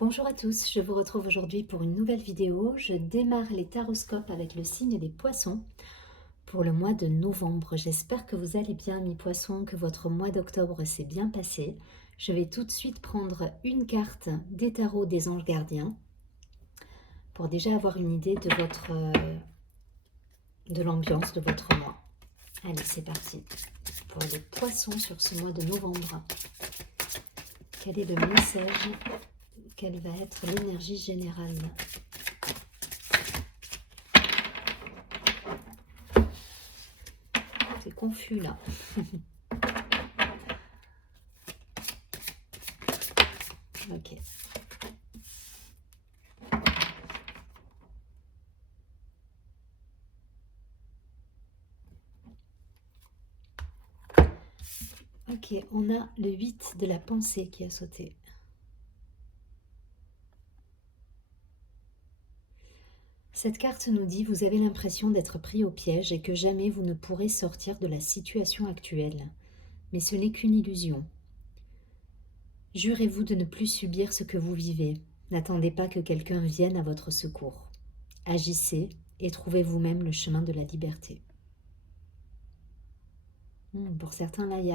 Bonjour à tous, je vous retrouve aujourd'hui pour une nouvelle vidéo. Je démarre les taroscopes avec le signe des poissons pour le mois de novembre. J'espère que vous allez bien, mes poissons, que votre mois d'octobre s'est bien passé. Je vais tout de suite prendre une carte des tarots des anges gardiens pour déjà avoir une idée de de l'ambiance de votre mois. Allez, c'est parti. Pour les poissons sur ce mois de novembre, quel est le message? Quelle va être l'énergie générale? C'est confus là. Ok. Ok, on a le 8 de la pensée qui a sauté. Cette carte nous dit: vous avez l'impression d'être pris au piège et que jamais vous ne pourrez sortir de la situation actuelle. Mais ce n'est qu'une illusion. Jurez-vous de ne plus subir ce que vous vivez. N'attendez pas que quelqu'un vienne à votre secours. Agissez et trouvez vous-même le chemin de la liberté. Pour certains, là, il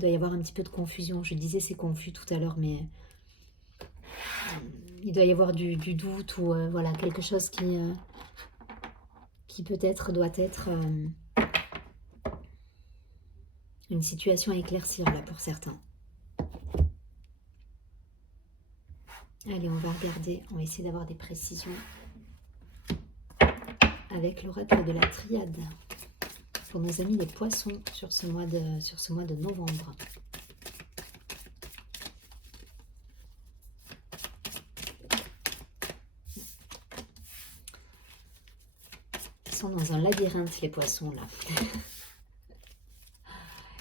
doit y avoir un petit peu de confusion. Je disais c'est confus tout à l'heure, mais il doit y avoir du doute ou voilà, quelque chose qui peut-être doit être une situation à éclaircir là pour certains. Allez, on va regarder, on va essayer d'avoir des précisions avec l'oracle de la triade pour nos amis les poissons sur ce mois de novembre. Ils sont dans un labyrinthe les poissons là.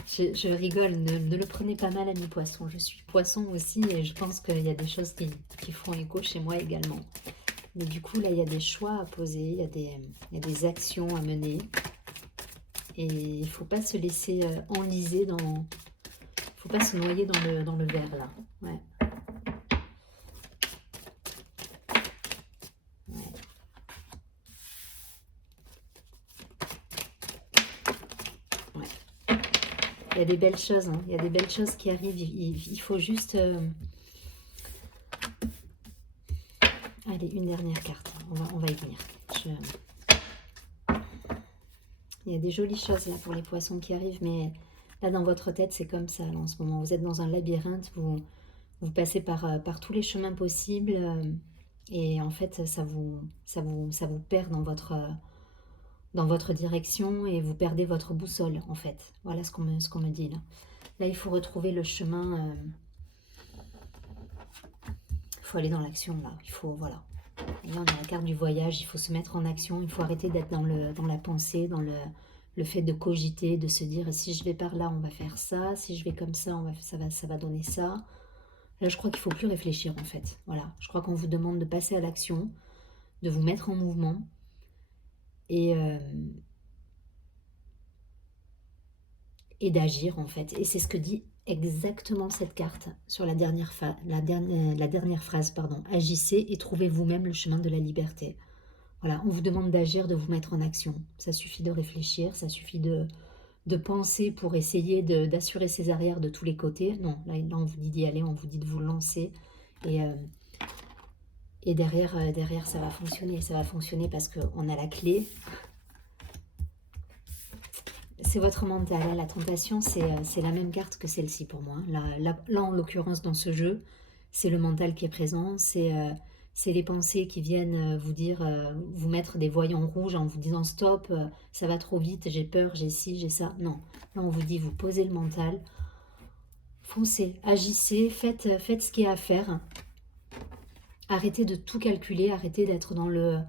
Je rigole, ne le prenez pas mal à mes poissons. Je suis poisson aussi et je pense qu'il y a des choses qui font écho chez moi également. Mais du coup, là, il y a des choix à poser, il y a des actions à mener. Et il ne faut pas se laisser enliser dans... Il ne faut pas se noyer dans le verre, là. Ouais. Ouais. Ouais. Il y a des belles choses, hein. Il y a des belles choses qui arrivent. Il faut juste... Allez, une dernière carte. On va y venir. Il y a des jolies choses là pour les poissons qui arrivent, mais là dans votre tête c'est comme ça là, en ce moment. Vous êtes dans un labyrinthe, vous passez par tous les chemins possibles et en fait ça vous perd dans votre direction et vous perdez votre boussole en fait. Voilà ce qu'on me dit là. Là il faut retrouver le chemin, il faut aller dans l'action là, il faut, voilà. Et là on a la carte du voyage, il faut se mettre en action, il faut arrêter d'être dans la pensée, dans le fait de cogiter, de se dire si je vais par là on va faire ça, si je vais comme ça ça va donner ça. Là je crois qu'il ne faut plus réfléchir en fait. Voilà, je crois qu'on vous demande de passer à l'action, de vous mettre en mouvement et d'agir en fait. Et c'est ce que dit exactement cette carte sur la dernière phrase, pardon. Agissez et trouvez vous-même le chemin de la liberté. Voilà, on vous demande d'agir, de vous mettre en action. Ça suffit de réfléchir, ça suffit de penser pour essayer d'assurer ses arrières de tous les côtés. Non, là on vous dit d'y aller, on vous dit de vous lancer. Et derrière, ça va fonctionner. Ça va fonctionner parce qu'on a la clé. C'est votre mental. Hein. La tentation, c'est la même carte que celle-ci pour moi. Là, en l'occurrence, dans ce jeu, c'est le mental qui est présent. C'est les pensées qui viennent vous dire, vous mettre des voyants rouges en vous disant stop, ça va trop vite, j'ai peur, j'ai ci, j'ai ça. Non. Là, on vous dit, vous posez le mental. Foncez, agissez, faites ce qu'il y a à faire. Arrêtez de tout calculer, arrêtez d'être dans le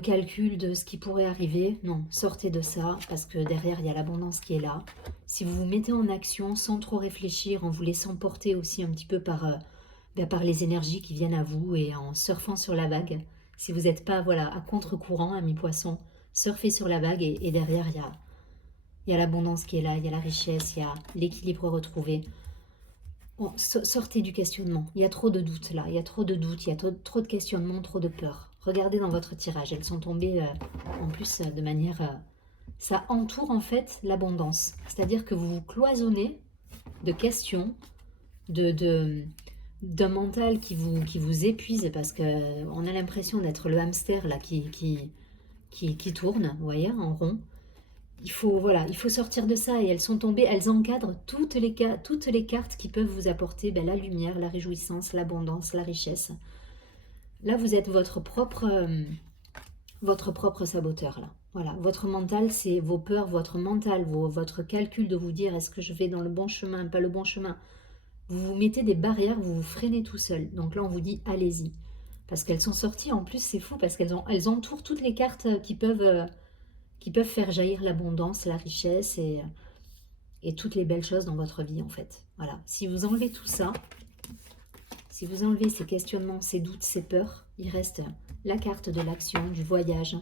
calcul de ce qui pourrait arriver. Non, sortez de ça, parce que derrière, il y a l'abondance qui est là. Si vous vous mettez en action sans trop réfléchir, en vous laissant porter aussi un petit peu par les énergies qui viennent à vous et en surfant sur la vague, si vous n'êtes pas voilà, à contre-courant, à mi-poisson, surfez sur la vague et derrière, il y a l'abondance qui est là, il y a la richesse, il y a l'équilibre retrouvé. Sortez du questionnement. Il y a trop de doutes là. Il y a trop de doutes, il y a trop de questionnements, trop de peurs. Regardez dans votre tirage. Elles sont tombées en plus de manière... ça entoure en fait l'abondance. C'est-à-dire que vous vous cloisonnez de questions, d'un mental qui vous épuise parce qu'on a l'impression d'être le hamster là qui tourne, vous voyez, en rond. Voilà, il faut sortir de ça et elles sont tombées, elles encadrent toutes les cartes qui peuvent vous apporter la lumière, la réjouissance, l'abondance, la richesse. Là, vous êtes votre propre saboteur là. Voilà, votre mental, c'est vos peurs, votre mental, votre calcul de vous dire est-ce que je vais dans le bon chemin, pas le bon chemin. Vous vous mettez des barrières, vous vous freinez tout seul. Donc là, on vous dit allez-y. Parce qu'elles sont sorties, en plus, c'est fou, parce elles entourent toutes les cartes qui peuvent faire jaillir l'abondance, la richesse et toutes les belles choses dans votre vie, en fait. Voilà. Si vous enlevez tout ça, si vous enlevez ces questionnements, ces doutes, ces peurs, il reste la carte de l'action, du voyage.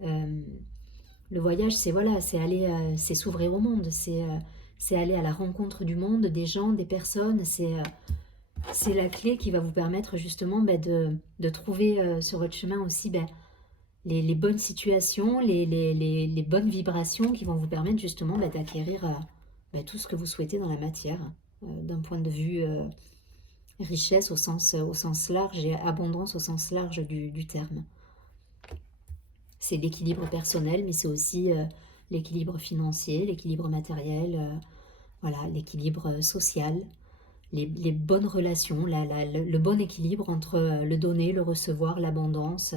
Le voyage, c'est voilà, c'est s'ouvrir au monde, c'est aller à la rencontre du monde, des gens, des personnes, c'est la clé qui va vous permettre justement de trouver sur votre chemin aussi les bonnes situations, les bonnes vibrations qui vont vous permettre justement d'acquérir tout ce que vous souhaitez dans la matière, d'un point de vue richesse au sens large et abondance au sens large du terme. C'est l'équilibre personnel, mais c'est aussi l'équilibre financier, l'équilibre matériel, voilà, l'équilibre social, les bonnes relations, le bon équilibre entre le donner, le recevoir, l'abondance,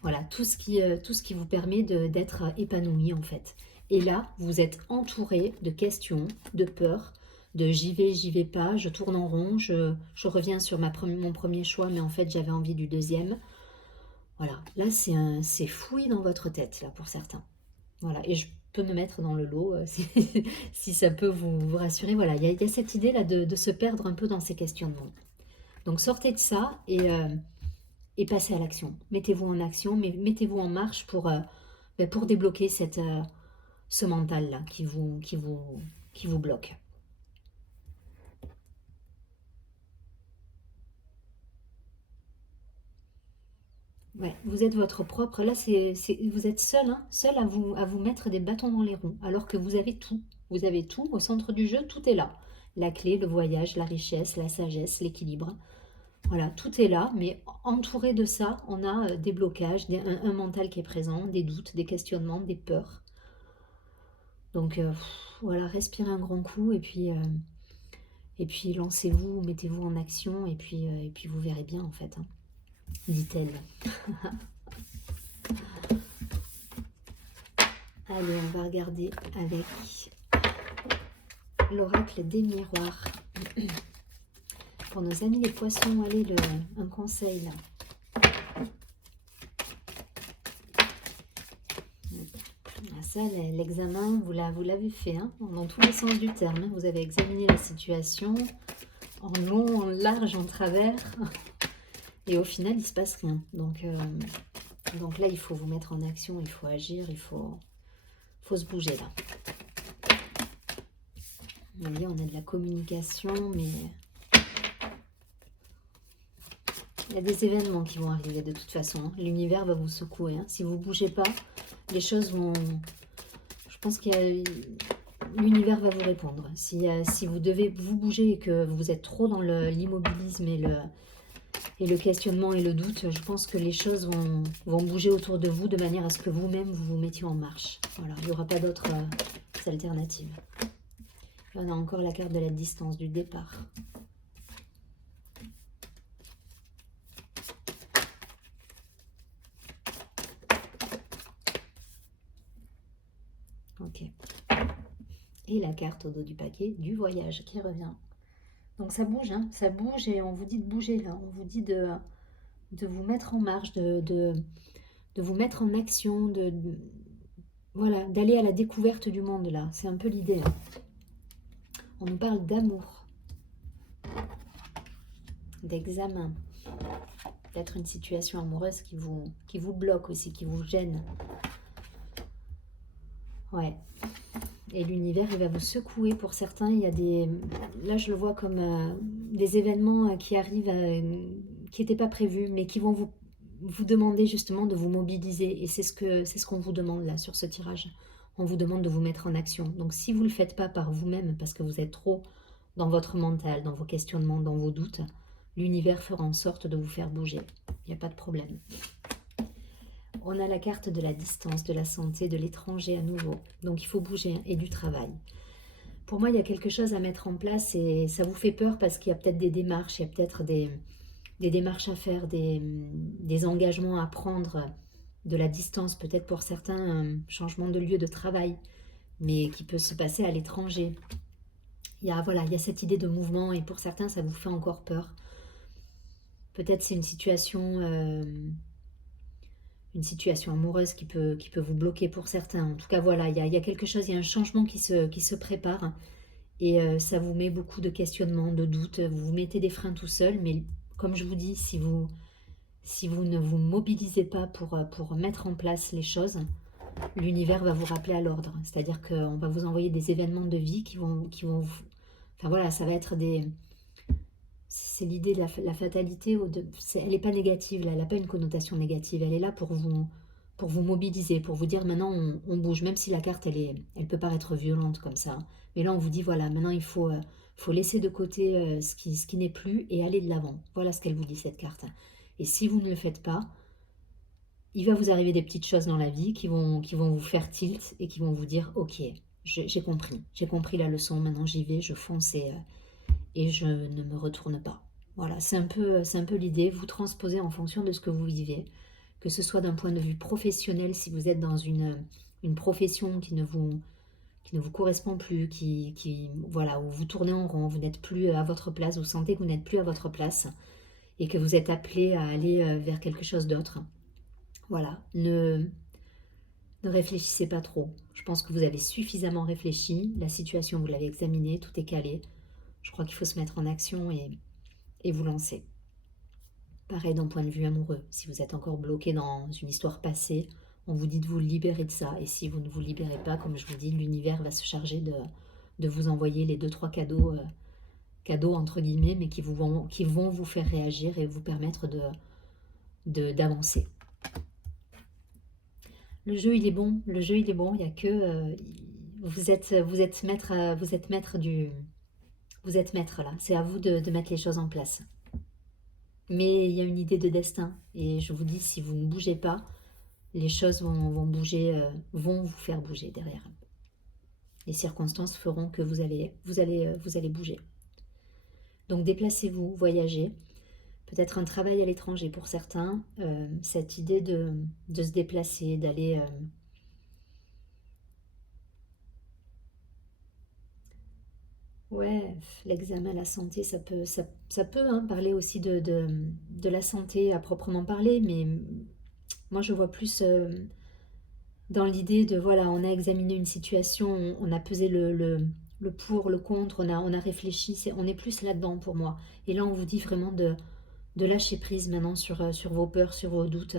voilà, tout ce qui vous permet d'être épanoui en fait. Et là, vous êtes entouré de questions, de peurs, de j'y vais pas, je tourne en rond, je reviens sur mon premier choix, mais en fait j'avais envie du deuxième. Voilà, là c'est fouillis dans votre tête là pour certains. Voilà, et je peux me mettre dans le lot si ça peut vous rassurer. Voilà, il y a cette idée là de se perdre un peu dans ces questionnements. Donc sortez de ça et passez à l'action. Mettez-vous en action, mais mettez-vous en marche pour débloquer ce mental là qui vous bloque. Ouais, vous êtes votre propre. Là, vous êtes seul, hein, seul à vous mettre des bâtons dans les roues, alors que vous avez tout. Vous avez tout au centre du jeu, tout est là. La clé, le voyage, la richesse, la sagesse, l'équilibre. Voilà, tout est là, mais entouré de ça, on a des blocages, un mental qui est présent, des doutes, des questionnements, des peurs. Donc voilà, respirez un grand coup et puis lancez-vous, mettez-vous en action et puis vous verrez bien en fait, hein, dit-elle. Allez, on va regarder avec l'oracle des miroirs. Pour nos amis les poissons, allez, un conseil là. Ça, l'examen, vous l'avez fait, hein, dans tous les sens du terme. Hein. Vous avez examiné la situation en long, en large, en travers. Et au final, il ne se passe rien. Donc là, il faut vous mettre en action, il faut agir, il faut se bouger là. Vous voyez, on a de la communication, mais il y a des événements qui vont arriver de toute façon. Hein. L'univers va vous secouer. Hein. Si vous ne bougez pas, les choses vont... Je pense que l'univers va vous répondre. Si vous devez vous bouger et que vous êtes trop dans l'immobilisme et le questionnement et le doute, je pense que les choses vont bouger autour de vous de manière à ce que vous-même vous vous mettiez en marche. Voilà, il n'y aura pas d'autres alternatives. On a encore la carte de la distance, du départ. Ok. Et la carte au dos du paquet du voyage qui revient. Donc ça bouge, hein, ça bouge et on vous dit de bouger là. On vous dit de vous mettre en marche, de vous mettre en action, voilà, d'aller à la découverte du monde là. C'est un peu l'idée. Hein. On nous parle d'amour, d'examen, peut-être une situation amoureuse qui vous bloque aussi, qui vous gêne. Ouais. Et l'univers, il va vous secouer pour certains. Il y a des... Là, je le vois comme des événements qui arrivent, qui n'étaient pas prévus, mais qui vont vous demander justement de vous mobiliser. Et c'est ce qu'on vous demande là sur ce tirage. On vous demande de vous mettre en action. Donc si vous ne le faites pas par vous-même, parce que vous êtes trop dans votre mental, dans vos questionnements, dans vos doutes, l'univers fera en sorte de vous faire bouger. Il n'y a pas de problème. On a la carte de la distance, de la santé, de l'étranger à nouveau. Donc il faut bouger et du travail. Pour moi, il y a quelque chose à mettre en place et ça vous fait peur parce qu'il y a peut-être des démarches, il y a peut-être des démarches à faire, des engagements à prendre, de la distance, peut-être pour certains, un changement de lieu de travail, mais qui peut se passer à l'étranger. Voilà, il y a cette idée de mouvement et pour certains, ça vous fait encore peur. Peut-être c'est une situation amoureuse qui peut vous bloquer pour certains. En tout cas, voilà, il y a quelque chose, il y a un changement qui se prépare. Et ça vous met beaucoup de questionnements, de doutes. Vous vous mettez des freins tout seul. Mais comme je vous dis, si vous ne vous mobilisez pas pour mettre en place les choses, l'univers va vous rappeler à l'ordre. C'est-à-dire qu'on va vous envoyer des événements de vie qui vont vous... Enfin voilà, ça va être des... C'est l'idée de la fatalité. Elle n'est pas négative, là, elle n'a pas une connotation négative. Elle est là pour vous mobiliser, pour vous dire maintenant on bouge, même si la carte elle peut paraître violente comme ça. Mais là on vous dit voilà, maintenant il faut laisser de côté ce qui n'est plus et aller de l'avant. Voilà ce qu'elle vous dit cette carte. Et si vous ne le faites pas, il va vous arriver des petites choses dans la vie qui vont vous faire tilt et qui vont vous dire ok, j'ai compris la leçon, maintenant j'y vais, je fonce et je ne me retourne pas. Voilà, c'est un peu l'idée, vous transposez en fonction de ce que vous vivez, que ce soit d'un point de vue professionnel, si vous êtes dans une profession qui ne vous correspond plus, voilà, où vous tournez en rond, vous n'êtes plus à votre place, vous sentez que vous n'êtes plus à votre place et que vous êtes appelé à aller vers quelque chose d'autre. Voilà, ne réfléchissez pas trop. Je pense que vous avez suffisamment réfléchi, la situation vous l'avez examinée, tout est calé. Je crois qu'il faut se mettre en action et vous lancer. Pareil d'un point de vue amoureux. Si vous êtes encore bloqué dans une histoire passée, on vous dit de vous libérer de ça. Et si vous ne vous libérez pas, comme je vous dis, l'univers va se charger de vous envoyer les 2-3 cadeaux, cadeaux entre guillemets, mais qui vont vous faire réagir et vous permettre d'avancer. Le jeu il est bon, il y a que vous êtes maître là, c'est à vous de mettre les choses en place. Mais il y a une idée de destin et je vous dis, si vous ne bougez pas, les choses vont bouger, vont vous faire bouger derrière. Les circonstances feront que vous allez bouger. Donc déplacez-vous, voyagez. Peut-être un travail à l'étranger pour certains, cette idée de se déplacer, d'aller... Ouais, l'examen, la santé, ça peut hein, parler aussi de la santé à proprement parler, mais moi je vois plus dans l'idée de, voilà, on a examiné une situation, on a pesé le pour, le contre, on a réfléchi, on est plus là-dedans pour moi. Et là on vous dit vraiment de lâcher prise maintenant sur vos peurs, sur vos doutes,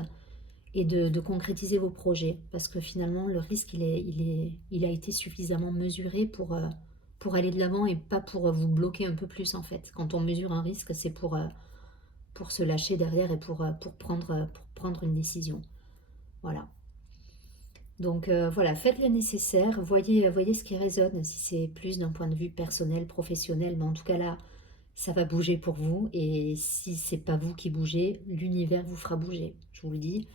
et de concrétiser vos projets, parce que finalement le risque il a été suffisamment mesuré pour aller de l'avant et pas pour vous bloquer un peu plus en fait. Quand on mesure un risque, c'est pour se lâcher derrière et pour prendre une décision. Voilà. Donc voilà, faites le nécessaire, voyez ce qui résonne, si c'est plus d'un point de vue personnel, professionnel, mais en tout cas là, ça va bouger pour vous, et si c'est pas vous qui bougez, l'univers vous fera bouger, je vous le dis.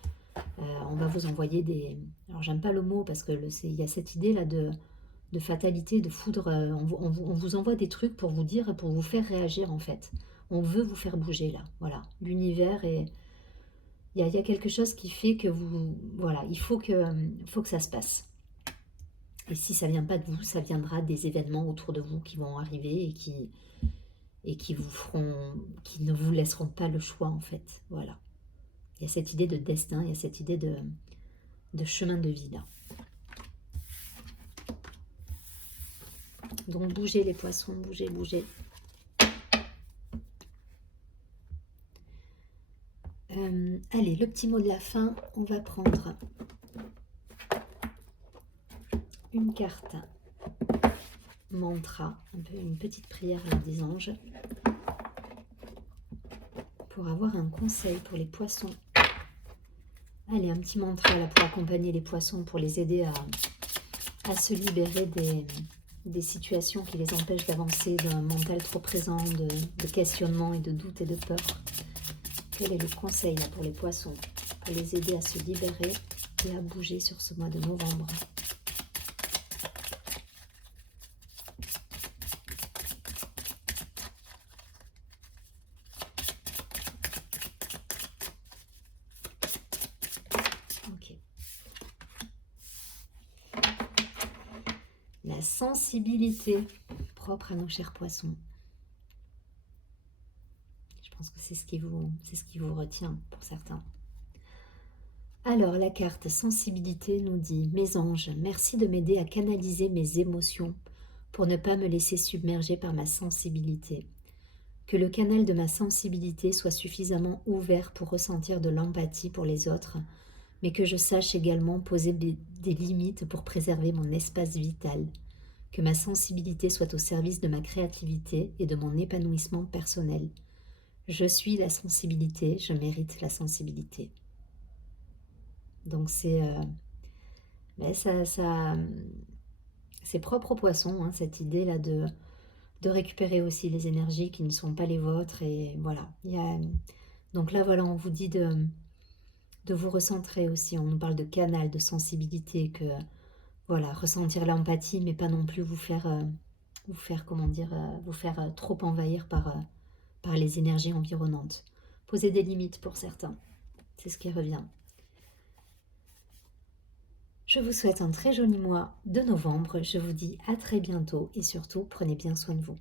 On va vous envoyer des... Alors j'aime pas le mot parce que il y a cette idée là de fatalité, de foudre, on vous envoie des trucs pour vous dire, pour vous faire réagir en fait. On veut vous faire bouger là, voilà. L'univers est... Il y a quelque chose qui fait que vous... Voilà, il faut que ça se passe. Et si ça vient pas de vous, ça viendra des événements autour de vous qui vont arriver et qui vous feront... qui ne vous laisseront pas le choix en fait, voilà. Il y a cette idée de destin, il y a cette idée de chemin de vie là. Donc bougez les poissons, bougez. Allez, le petit mot de la fin, on va prendre une carte mantra, un peu une petite prière là, des anges, pour avoir un conseil pour les poissons. Allez, un petit mantra là pour accompagner les poissons, pour les aider à se libérer des situations qui les empêchent d'avancer, d'un mental trop présent, de questionnement et de doute et de peur. Quel est le conseil là pour les poissons, pour les aider à se libérer et à bouger sur ce mois de novembre? Ok. La sensibilité propre à nos chers poissons. Je pense que c'est ce qui vous retient pour certains. Alors, la carte sensibilité nous dit: mes anges, merci de m'aider à canaliser mes émotions pour ne pas me laisser submerger par ma sensibilité. Que le canal de ma sensibilité soit suffisamment ouvert pour ressentir de l'empathie pour les autres, mais que je sache également poser des limites pour préserver mon espace vital. Que ma sensibilité soit au service de ma créativité et de mon épanouissement personnel. Je suis la sensibilité, je mérite la sensibilité. Donc c'est propre aux poissons, hein, cette idée-là de récupérer aussi les énergies qui ne sont pas les vôtres. Et voilà. Donc là, voilà, on vous dit de vous recentrer aussi. On nous parle de canal, de sensibilité, que voilà, ressentir l'empathie, mais pas non plus vous faire comment dire, vous faire trop envahir par les énergies environnantes. Poser des limites pour certains, c'est ce qui revient. Je vous souhaite un très joli mois de novembre. Je vous dis à très bientôt et surtout, prenez bien soin de vous.